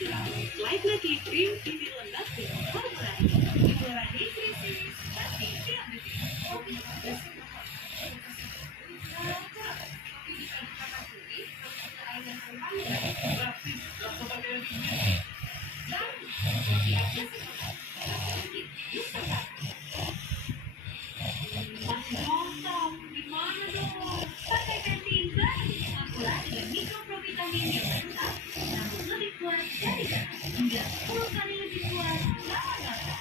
natural. Light lagi krim ini lembab dengan formula dikurangi krisis tapi tiap detik. Kopi pedas Mantap, gimana dong? Pakai Pepinter, akurat dan mikroprovitamin yang lengkap, namun lebih kuat dari garam, hingga 10 kali lebih kuat lawan mata.